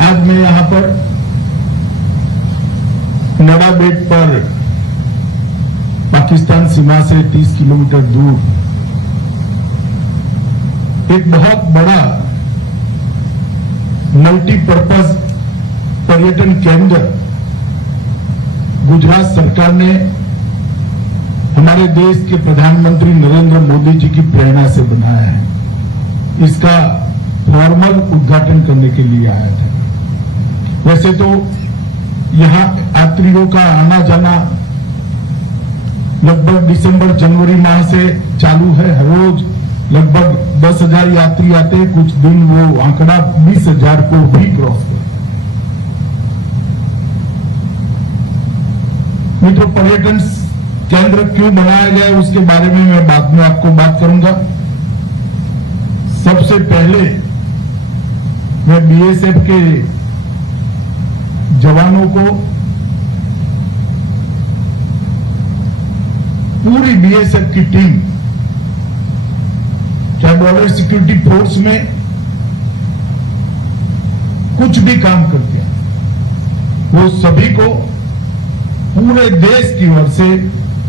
आज मैं यहां पर नड़ा बेट पर पाकिस्तान सीमा से 30 किलोमीटर दूर एक बहुत बड़ा मल्टीपर्पज पर्यटन केंद्र गुजरात सरकार ने हमारे देश के प्रधानमंत्री नरेंद्र मोदी जी की प्रेरणा से बनाया है। इसका फॉर्मल उद्घाटन करने के लिए आया था। वैसे तो यहां यात्रियों का आना जाना लगभग दिसंबर जनवरी माह से चालू है। हर रोज लगभग 10,000 यात्री आते हैं। कुछ दिन वो आंकड़ा 20,000 को भी क्रॉस कर। मित्रों, पर्यटन केंद्र क्यों बनाया गया उसके बारे में मैं बाद में आपको बात करूंगा। सबसे पहले मैं बीएसएफ के जवानों को, पूरी बीएसएफ की टीम, चाहे बॉर्डर सिक्योरिटी फोर्स में कुछ भी काम करते हैं, वो सभी को पूरे देश की ओर से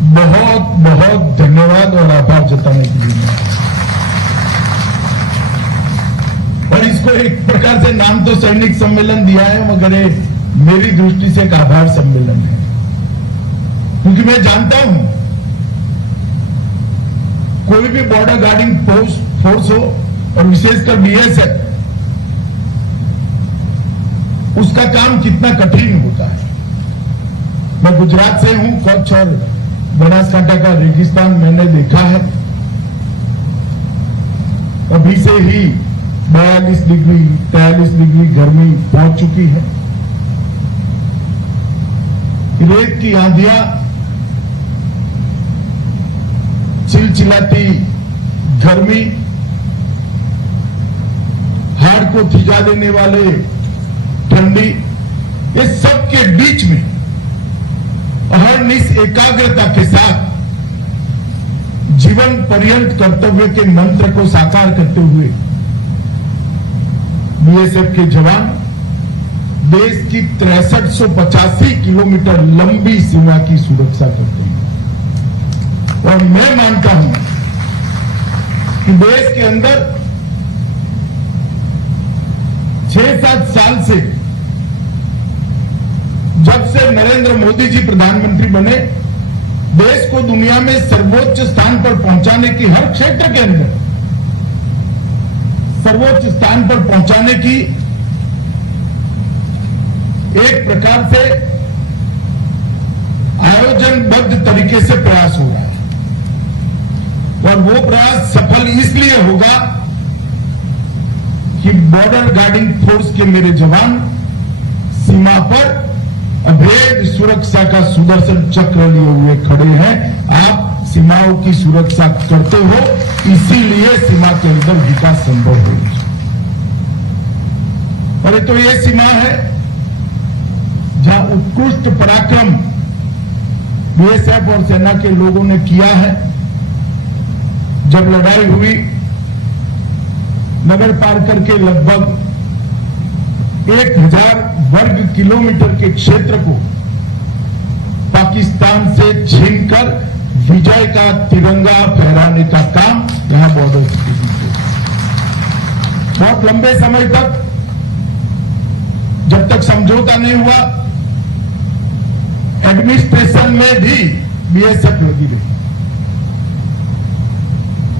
बहुत बहुत धन्यवाद और आभार जताने के लिए। और इसको एक प्रकार से नाम तो सैनिक सम्मेलन दिया है, मगर मेरी दृष्टि से एक आभार सम्मेलन है। क्योंकि मैं जानता हूं कोई भी बॉर्डर गार्डिंग फोर्स हो और विशेषकर बीएसएफ, उसका काम कितना कठिन होता है। मैं गुजरात से हूं, कच्छ और बनासकांठा का रेगिस्तान मैंने देखा है। अभी से ही 42 डिग्री 43 डिग्री गर्मी पहुंच चुकी है। रेत की आंधियां, चिलचिलाती गर्मी, हाड़ को थिजा देने वाले ठंडी, ये सब के बीच में अहर्निश एकाग्रता के साथ जीवन पर्यंत कर्तव्य के मंत्र को साकार करते हुए बीएसएफ के जवान देश की 6385 किलोमीटर लंबी सीमा की सुरक्षा करते हैं। और मैं मानता हूं कि देश के अंदर 6-7 साल से, जब से नरेंद्र मोदी जी प्रधानमंत्री बने, देश को दुनिया में सर्वोच्च स्थान पर पहुंचाने की, हर क्षेत्र के अंदर सर्वोच्च स्थान पर पहुंचाने की एक प्रकार से आयोजनबद्ध तरीके से प्रयास हो रहा है। और वो प्रयास सफल इसलिए होगा कि बॉर्डर गार्डिंग फोर्स के मेरे जवान सीमा पर अभेद सुरक्षा का सुदर्शन चक्र लिए हुए खड़े हैं। आप सीमाओं की सुरक्षा करते हो, इसीलिए सीमा के अंदर विकास संभव हो। अरे तो ये सीमा है जहां उत्कृष्ट पराक्रम बीएसएफ और सेना के लोगों ने किया है। जब लड़ाई हुई, नगर पार करके लगभग 1000 वर्ग किलोमीटर के क्षेत्र को पाकिस्तान से छीनकर विजय का तिरंगा फहराने का काम यहां बॉर्डर सिक्योरिटी को, बहुत लंबे समय तक, जब तक समझौता नहीं हुआ, एडमिनिस्ट्रेशन में भी बीएसएफ लगी रही।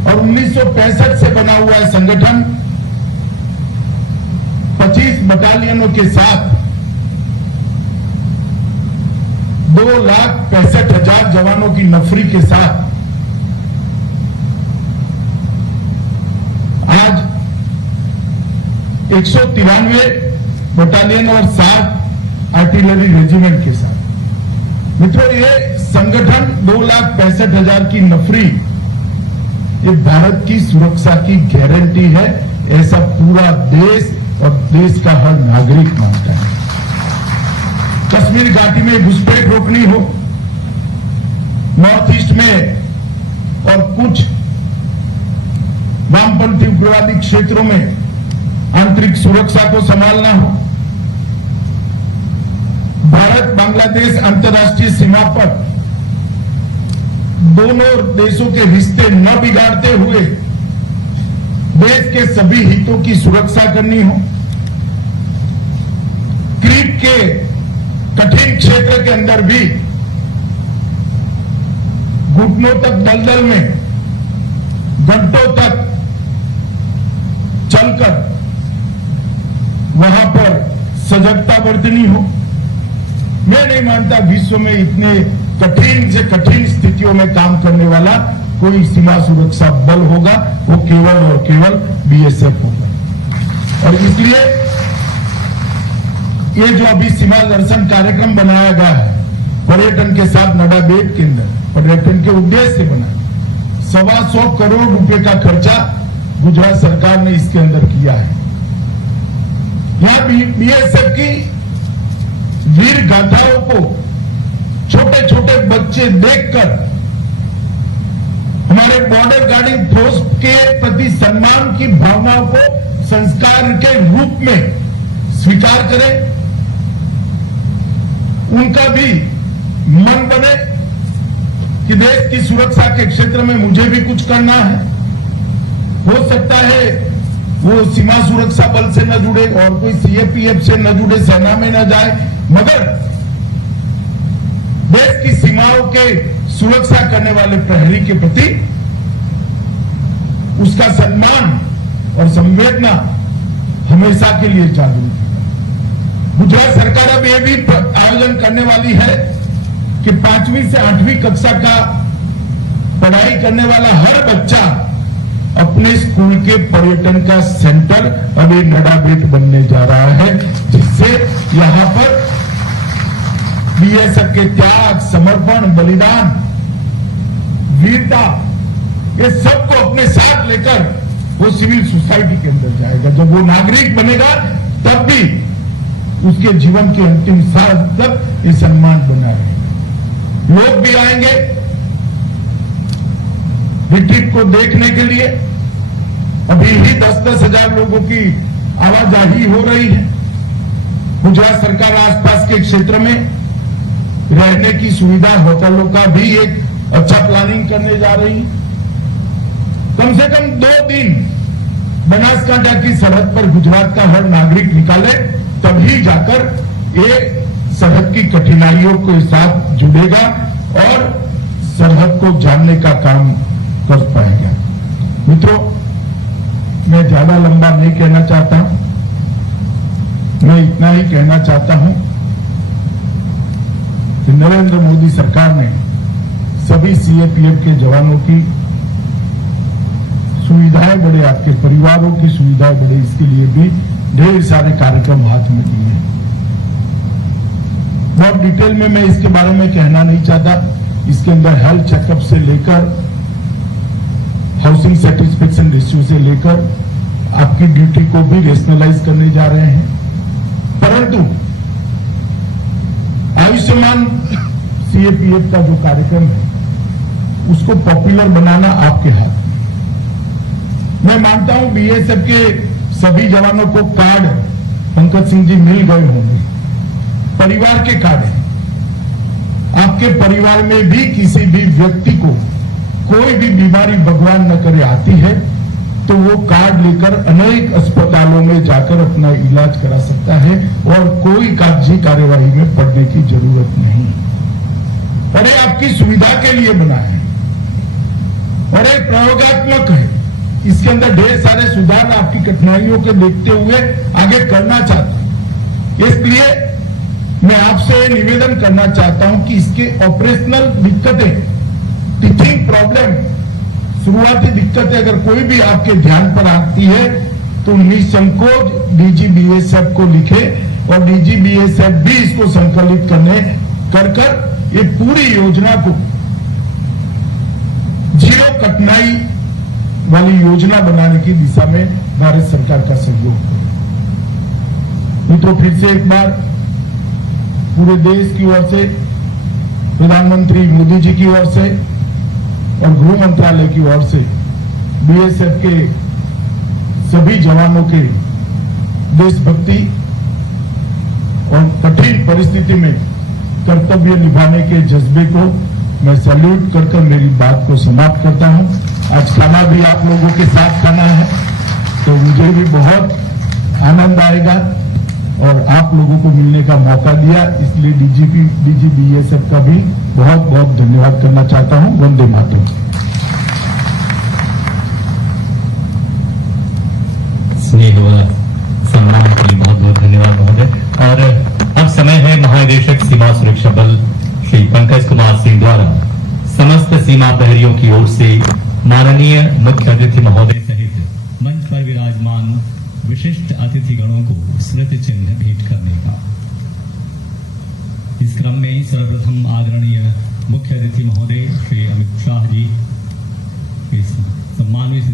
और 1965 से बना हुआ है संगठन 25 बटालियनों के साथ 2,65,000 जवानों की नफरी के साथ आज 193 बटालियन और 7 आर्टिलरी रेजिमेंट के साथ। मित्रों, ये संगठन 2,65,000 की नफरी, ये भारत की सुरक्षा की गारंटी है, ऐसा पूरा देश और देश का हर नागरिक मानता है। कश्मीर घाटी में घुसपैठ रोकनी हो, नॉर्थ ईस्ट में और कुछ वामपंथी उग्रवादी क्षेत्रों में आंतरिक सुरक्षा को संभालना हो, भारत बांग्लादेश अंतर्राष्ट्रीय सीमा पर दोनों देशों के रिश्ते न बिगाड़ते हुए देश के सभी हितों की सुरक्षा करनी हो, क्रीट के कठिन क्षेत्र के अंदर भी घुटनों तक दलदल में घंटों तक चलकर वहां पर सजगता बरतनी हो। मैं नहीं मानता विश्व में इतने कठिन से कठिन स्थितियों में काम करने वाला कोई सीमा सुरक्षा बल होगा, वो केवल और केवल बीएसएफ होगा। और इसलिए ये जो अभी सीमा दर्शन कार्यक्रम बनाया गया है पर्यटन के साथ नडाबेट के अंदर, पर्यटन के उद्देश्य से बना 125 करोड़ रुपए का खर्चा गुजरात सरकार ने इसके अंदर किया है। यहां बीएसएफ की वीर गाथाओं को छोटे छोटे बच्चे देखकर हमारे बॉर्डर गार्डिंग फोर्स के प्रति सम्मान की भावनाओं को संस्कार के रूप में स्वीकार करें, उनका भी मन बने कि देश की सुरक्षा के क्षेत्र में मुझे भी कुछ करना है। हो सकता है वो सीमा सुरक्षा बल से न जुड़े और कोई सीएपीएफ से न जुड़े, सेना में न जाए, मगर देश की सीमाओं के सुरक्षा करने वाले प्रहरी के प्रति उसका सम्मान और संवेदना हमेशा के लिए जागरूक है। गुजरात सरकार अब यह भी आयोजन करने वाली है कि 5वीं से 8वीं कक्षा का पढ़ाई करने वाला हर बच्चा अपने स्कूल के पर्यटन का सेंटर अब एक नडाबेट बनने जा रहा है, जिससे यहां पर बीएसएफ के त्याग, समर्पण, बलिदान, वीरता, ये सबको अपने साथ लेकर वो सिविल सोसाइटी के अंदर जाएगा। जब वो नागरिक बनेगा तब भी उसके जीवन के अंतिम साल तक ये सम्मान बना रहेगा। लोग भी आएंगे रिट्रीट को देखने के लिए। अभी ही 10-10 हजार लोगों की आवाजाही हो रही है। गुजरात सरकार आसपास के क्षेत्र में रहने की सुविधा, होटलों का भी एक अच्छा प्लानिंग करने जा रही है। कम से कम 2 दिन बनासकांठा की सरहद पर गुजरात का हर नागरिक निकाले, तभी जाकर ये सरहद की कठिनाइयों के साथ जुड़ेगा और सरहद को जानने का काम कर पाएगा। मित्रों, मैं ज्यादा लंबा नहीं कहना चाहता, मैं इतना ही कहना चाहता हूं कि नरेंद्र मोदी सरकार ने सभी सीएपीएफ के जवानों की सुविधाएं बढ़े, आपके परिवारों की सुविधाएं बढ़े, इसके लिए भी ढेर सारे कार्यक्रम हाथ में लिए हैं। बहुत डिटेल में मैं इसके बारे में कहना नहीं चाहता। इसके अंदर हेल्थ चेकअप से लेकर हाउसिंग सेटिस्फेक्शन रेशियो से लेकर आपकी ड्यूटी को भी रेशनलाइज करने जा रहे हैं। परंतु आयुष्मान सीएपीएफ का जो कार्यक्रम है उसको पॉपुलर बनाना आपके हाथ में। मैं मानता हूं बीएसएफ के सभी जवानों को कार्ड पंकज सिंह जी मिल गए होंगे, परिवार के कार्ड हैं। आपके परिवार में भी किसी भी व्यक्ति को कोई भी बीमारी भगवान न करे आती है तो वो कार्ड लेकर अनेक अस्पतालों में जाकर अपना इलाज करा सकता है और कोई कागजी कार्यवाही में पड़ने की जरूरत नहीं। और ये आपकी सुविधा के लिए बना है और ये प्रयोगात्मक है। इसके अंदर ढेर सारे सुधार आपकी कठिनाइयों के देखते हुए आगे करना चाहता हूं। इसलिए मैं आपसे निवेदन करना चाहता हूं कि इसके ऑपरेशनल दिक्कतें, टीचिंग प्रॉब्लम, शुरुआती दिक्कतें अगर कोई भी आपके ध्यान पर आती है तो निसंकोच डीजी बीएसएफ को लिखे और डीजी बीएसएफ भी इसको संकलित कर ये पूरी योजना को जीरो कठिनाई वाली योजना बनाने की दिशा में भारत सरकार का सहयोग करें। मित्रों, फिर से एक बार पूरे देश की ओर से, प्रधानमंत्री मोदी जी की ओर से और गृह मंत्रालय की ओर से बीएसएफ के सभी जवानों के देशभक्ति और कठिन परिस्थिति में कर्तव्य निभाने के जज्बे को मैं सैल्यूट कर मेरी बात को समाप्त करता हूं। आज खाना भी आप लोगों के साथ खाना है, तो मुझे भी बहुत आनंद आएगा और आप लोगों को मिलने का मौका दिया, इसलिए डीजी बीएसएफ का भी बहुत बहुत धन्यवाद करना चाहता हूं। वंदे मातरम। स्नेह व सम्मान के लिए बहुत बहुत धन्यवाद महोदय। और अब समय है महानिदेशक सीमा सुरक्षा बल श्री पंकज कुमार सिंह द्वारा समस्त सीमा प्रहरियों की ओर से माननीय मुख्य अतिथि महोदय सहित मंच पर विराजमान विशिष्ट अतिथिगणों को स्मृति चिन्ह भेंट करने का। इस क्रम में सर्वप्रथम आदरणीय मुख्य अतिथि महोदय श्री अमित शाह जी के सम्मानित